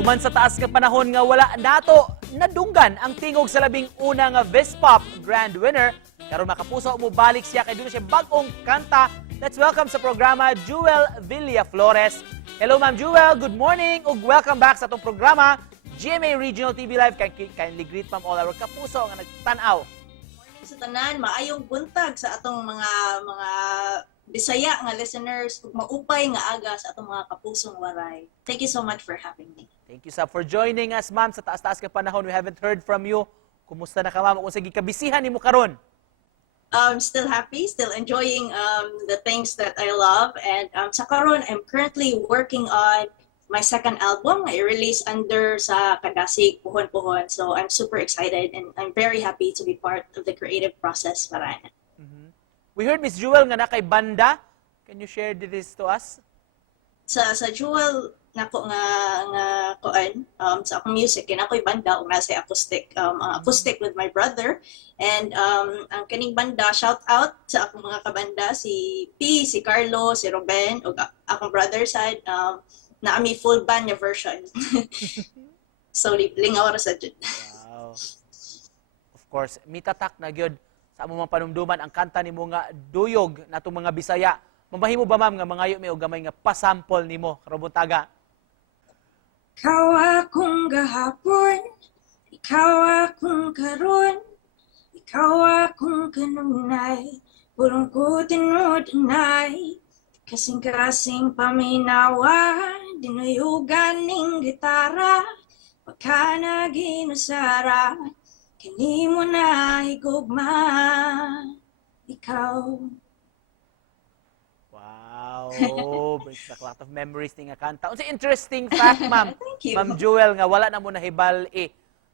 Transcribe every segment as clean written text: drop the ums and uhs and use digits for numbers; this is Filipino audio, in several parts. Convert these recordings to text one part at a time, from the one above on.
Human sa taas nga panahon nga wala nato nadunggan ang tingog sa labing una nga VisPop Grand Winner. Karon makapuso mo balik siya kay dito siya bagong kanta. Let's welcome sa programa Jewel Villaflores. Hello Ma'am Jewel, good morning ug welcome back sa atong programa GMA Regional TV Live. Kindly greet Ma'am all our kapuso nga nagtanaw. Morning sa tanan, maayong buntag sa atong mga Bisaya nga listeners ug maupay nga aga sa atong mga kapusong waray. Thank you so much for having me. Thank you Sab for joining us Ma'am sa taas-taas nga panahon. We haven't heard from you. Kumusta na ka Ma'am? Kung sige kabisihan nimo karon? Still happy, still enjoying the things that I love, and sa karon I'm currently working on my second album. I released under sa Kadasig Puhon-Puhon. So I'm super excited and I'm very happy to be part of the creative process para. We heard Miss Jewel nga nakay banda. Can you share this to us? Sa Jewel nako nga kuan sa akong music kinakoy banda ug nasa acoustic acoustic with my brother, and ang kaning banda shout out sa akong mga kabanda si P, si Carlo, si Ruben ug akong brother side na ami full band nga version. So lingaw ra sa jud. Wow. Of course, mitatak na gyud sa among mga panumduman ang kanta nimo nga duyog natong mga Bisaya. Mabahimo ba Ma'am nga mangayo mi og gamay nga pasample nimo karong buntaga? Ikaw akong gahapon, ikaw akong karon, ikaw akong kanunay, purong ko tinudunay, kasing-kasing paminawa, dinuyugan ning gitara, pagka naginusara, kini mo na higugma, ikaw. Wow, brings back a lot of memories ni nga kanta. Unsa interesting fact, Ma'am? Thank you. Ma'am Jewel nga wala na mo nahibal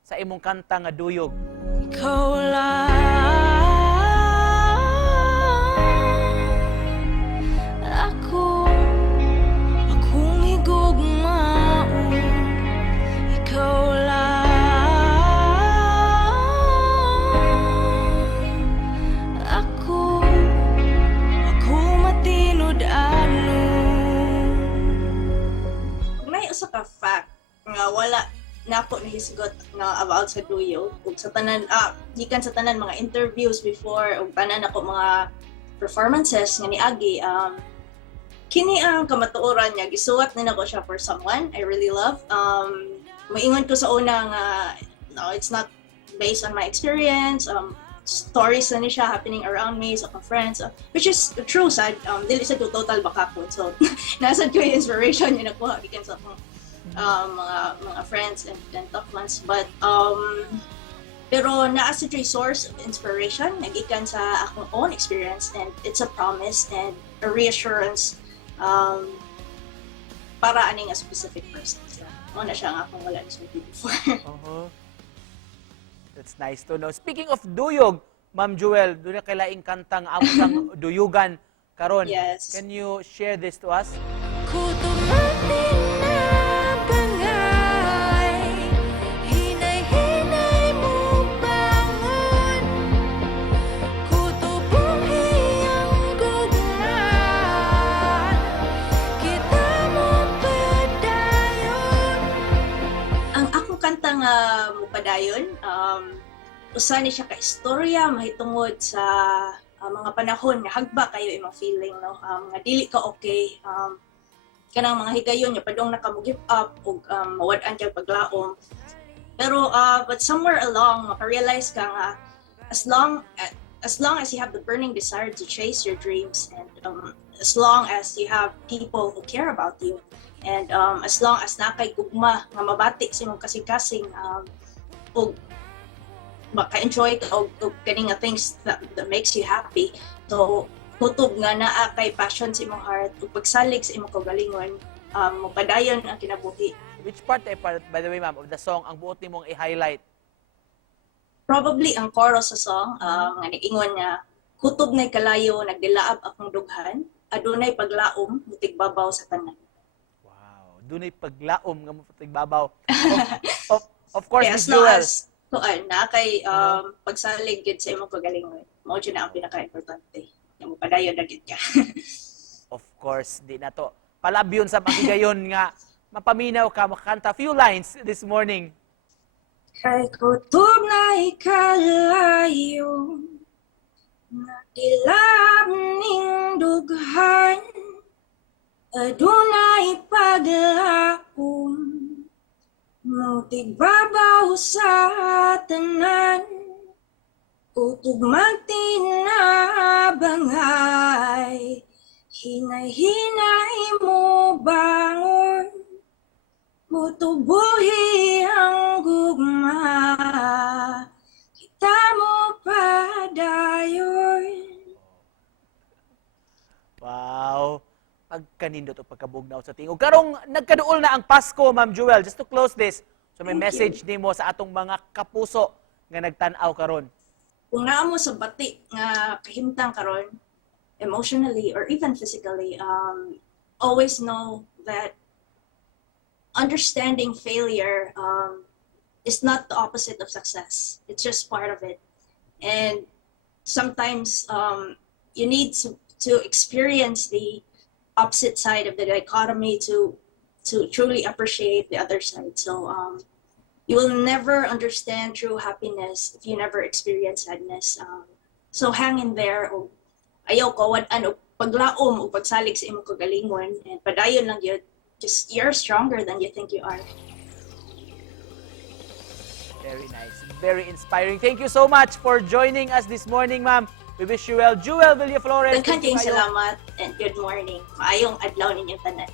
sa imong kanta nga duyog. Ikaw lang akong higugmao, ikaw lang ako matinod-ano. May usa ka fact nga wala nako nahisgot nga about sa duyog ug sa tanan gikan sa tanan mga interviews before ug tanan ako mga performances nga niagi kini ang kamatuoran niya gisuwat na nako siya for someone I really love. Moingon ko sa una nga no, it's not based on my experience, stories na ni siya happening around me sa akong friends, which is true sad, dili sa total bakakon, so nasa ko yung inspiration yun nakuha gikan sa akong mga friends and tough ones, but pero naa sa source of inspiration nagikan sa akong own experience, and it's a promise and a reassurance para aning a specific person. So mo na siya nga akong wala nasulti before. That's nice to know. Speaking of duyog, Ma'am Jewel, doon na kailaing kantang amo sang duyugan karon. Yes. Can you share this to us? Ang akong kanta nga Mopadayon, usa ni siya ka istorya mahitungod sa mga panahon nga hagba kayo imong feeling, no, nga dili ka okay, kanang mga higayon nya padung naka-give up ug mawad-an kay paglaom, pero but somewhere along maka-realize ka nga as long as you have the burning desire to chase your dreams, and as long as you have people who care about you, and as long as nakay gugma nga mabati sa imong kasing-kasing ug maka-enjoy ka og kaning nga things that makes you happy, so kutob nga naa kay passion sa imong heart ug pagsalig sa imong kaugalingon, mopadayon ang kinabuhi. Which part, by the way, Ma'am, of the song ang buot nimong i-highlight? Probably ang chorus sa song nga nag-ingon nga kutob nay kalayo nagdilaab akong dughan, adunay paglaom mutig babaw sa tanan. Wow, dunay paglaom nga mutig babaw. Of course, Yes, Miss Jewel. kuan na kay pagsalig gid sa imong kagalingon. Mao jud na ang pinaka-importante. Nga mopadayon na gid ka. Of course, di na to. Palabyon sa magigayon nga mapaminaw ka, makakanta few lines this morning. Kay kutob na ikalayo, nakilap ning dughan, adunay paglaom, mutig babaw sa tanan, utog magtinabangay, hinay-hinay mo bangon, mutubuhi ang gugma, kita mo padayon. Wow! Pagkanindot o pagkabugnaw sa tingog. Karong nagkaduol na ang Pasko, Ma'am Jewel. Just to close this, so may Thank message nimo sa atong mga kapuso nga nagtan-aw karon. Kung naa mo sa bati nga kahimtang karon, emotionally or even physically, always know that understanding failure is not the opposite of success. It's just part of it. And sometimes you need to experience the opposite side of the dichotomy to truly appreciate the other side. So you will never understand true happiness if you never experience sadness. So hang in there. O ayaw kawan-an o paglaom o pagsalig sa imong kagalingon. And padayon lang yun. Just you're stronger than you think you are. Very nice. Very inspiring. Thank you so much for joining us this morning, ma'am. We wish you well. Jewel Villaflores. Daghan kayong salamat and good morning. Maayong adlaw ninyong tanan.